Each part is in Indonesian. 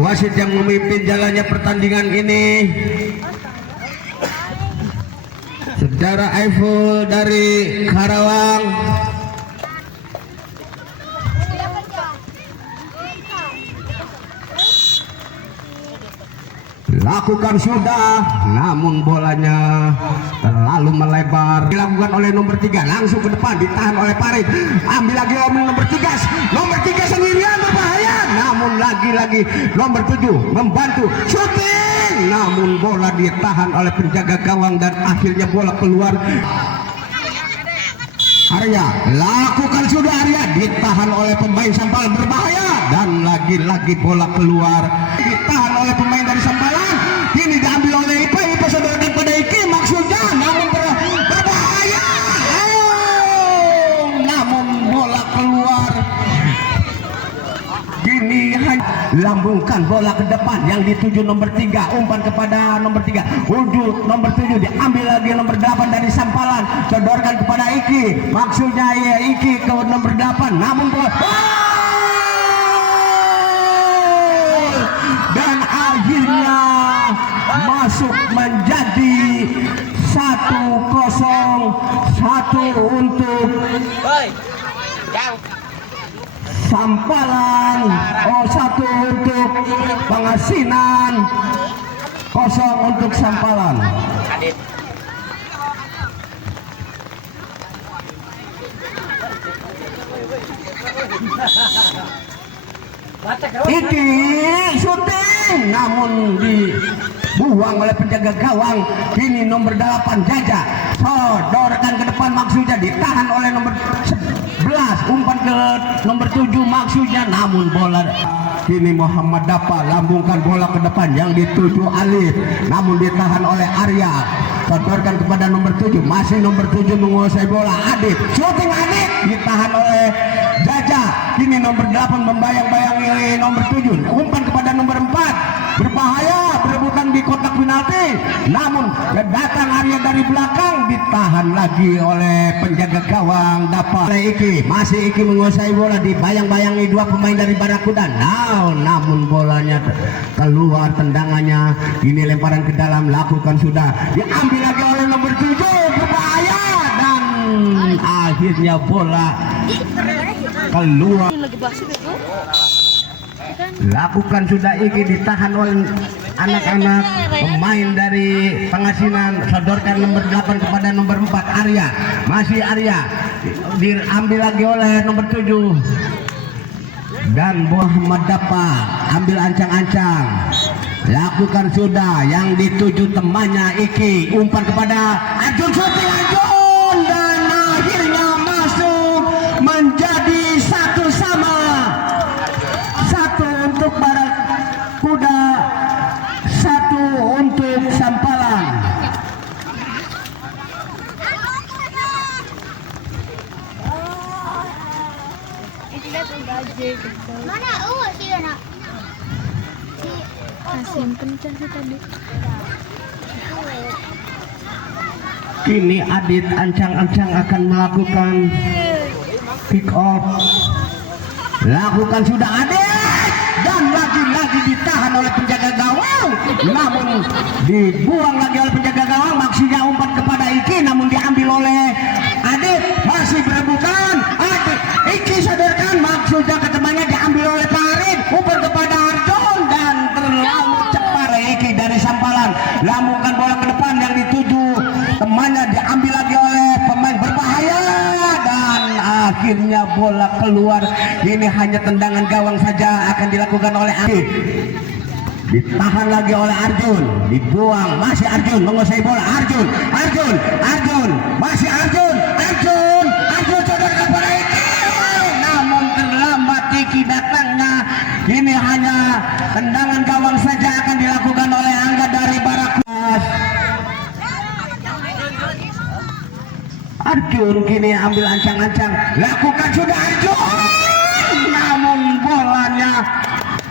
Wasit yang memimpin jalannya pertandingan ini Saudara Aiful dari Karawang. Lakukan sudah, namun bolanya terlalu melebar. Dilakukan oleh nomor 3, langsung ke depan, ditahan oleh Farid. Ambil lagi nomor 3, nomor 3 sendirian berbahaya. Namun lagi-lagi nomor 7 membantu shooting, namun bola ditahan oleh penjaga gawang dan akhirnya bola keluar. Arya, lakukan sudah Arya, ditahan oleh pemain Sampalan berbahaya dan lagi-lagi bola keluar. Ditahan oleh pemain dari Sampalan, kini diambil oleh Ipa sodorkan pada Iki maksudnya, namun berbahaya. Namun bola keluar. Kini lambungkan bola ke depan yang dituju nomor 3, umpan kepada nomor 3, wujud nomor 7, diambil lagi nomor 8 dari Sampalan, sodorkan kepada Iki, maksudnya ya Iki ke nomor 8, namun bola dan akhirnya masuk menjadi 1-0 untuk Sampalan, 1 untuk Pangasinan, 0 untuk Sampalan. Iki syuting namun dibuang oleh penjaga gawang. Kini nomor 8 Jaja sodorkan ke depan, maksudnya ditahan oleh nomor 11, umpan ke nomor 7 maksudnya, namun bola kini Muhammad Dapa lambungkan bola ke depan yang dituju Alif, namun ditahan oleh Arya, sodorkan kepada nomor 7, masih nomor 7 menguasai bola. Adit, shooting Adit ditahan oleh Jaja, kini nomor 8 membayang-bayangi nomor 7, umpan kepada nomor 4, berbahaya berebutan di kotak penalti, namun datang Arya dari belakang, ditahan lagi oleh penjaga gawang Dapa. Iki, masih Iki menguasai bola, dibayang-bayangi 2 pemain dari Barakuda. Namun bolanya keluar tendangannya, ini lemparan ke dalam, lakukan sudah, diambil lagi oleh nomor 7, berbahaya dan akhirnya bola keluar. Lakukan sudah Iki, ditahan oleh anak-anak pemain dari Pangasinan, sodorkan nomor 8 kepada nomor 4 Arya, masih Arya, diambil lagi oleh nomor 7 dan Muhammad Dapa ambil ancang-ancang. Lakukan sudah yang dituju temannya Iki, umpan kepada Arjun, shooting Arjun dan akhirnya masuk menjadi 1-1 untuk Barakuda, 1 untuk Sampalan. Mana sih anak? Simpen sih tadi. Kini Adit ancang-ancang akan melakukan pick off. Lakukan sudah Adit dan lagi-lagi ditahan oleh penjaga gawang, namun dibuang lagi oleh penjaga gawang, maksudnya umpan kepada Iki, namun diambil oleh Adit, masih berebutan Adit, Iki sodorkan, maksudnya ke temannya, diambil oleh Farid, umpan kepada Arjun dan terlalu cepat Iki dari Sampalan, lambungkan bola ke depan yang dituju temannya, diambil lagi oleh pemain berbahaya dan akhirnya bola keluar. Ini hanya tendangan gawang saja akan dilakukan oleh Adit, ditahan lagi oleh Arjun, dibuang, masih Arjun menguasai bola, Arjun masih Arjun sodorkan kepada Iki, namun terlambat Iki datangnya. Ini hanya tendangan gawang saja akan dilakukan oleh Angga dari Barakuda. Arjun kini ambil ancang-ancang, lakukan sudah Arjun, namun bolanya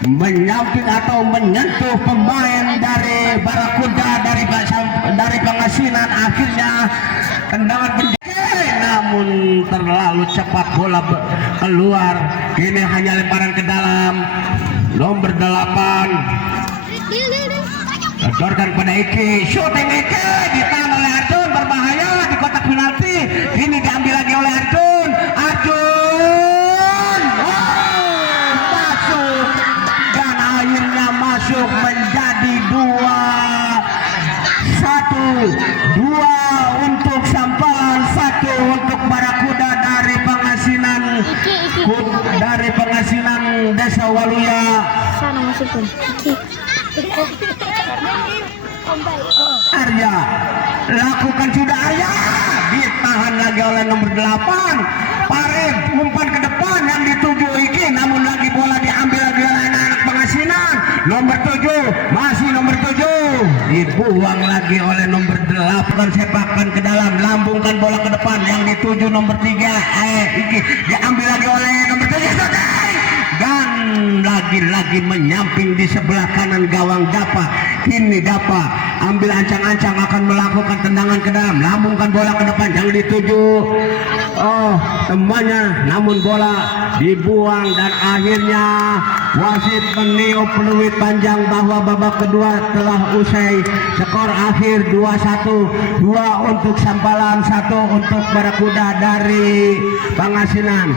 menyamping atau menyentuh pemain dari Barakuda dari Pangasinan, akhirnya tendangan penjaga, namun terlalu cepat bola keluar. Ini hanya lemparan ke dalam. Nomor 8 ledorkan pada Iki, shooting Iki ditahan oleh Arjun, berbahaya di kotak penalti. Ini diambil lagi oleh Arjun. Masuk dan akhirnya masuk menjadi 2-1 untuk Sampalan, 1 untuk Barakuda dari Pengasinan Desa Waluya. Sana masukin. Arya lakukan sudah, Arya ditahan lagi oleh nomor 8. Parit umpan ke depan yang dituju Iki, namun lagi bola diambil lagi oleh anak Pengasinan. Nomor 7, masih nomor 7 dibuang lagi oleh nomor 8. Sepakan ke dalam, lambungkan bola ke depan yang dituju nomor 3 Iki, diambil lagi oleh nomor 7 dan lagi-lagi menyamping di sebelah kanan gawang Dapa. Ini Dapa ambil ancang-ancang akan melakukan tendangan ke dalam, lambungkan bola ke depan yang dituju temannya, namun bola dibuang dan akhirnya wasit meniup peluit panjang bahwa babak kedua telah usai. Skor akhir 2-1, 2 untuk Sampalan, 1 untuk Barakuda dari Pangasinan.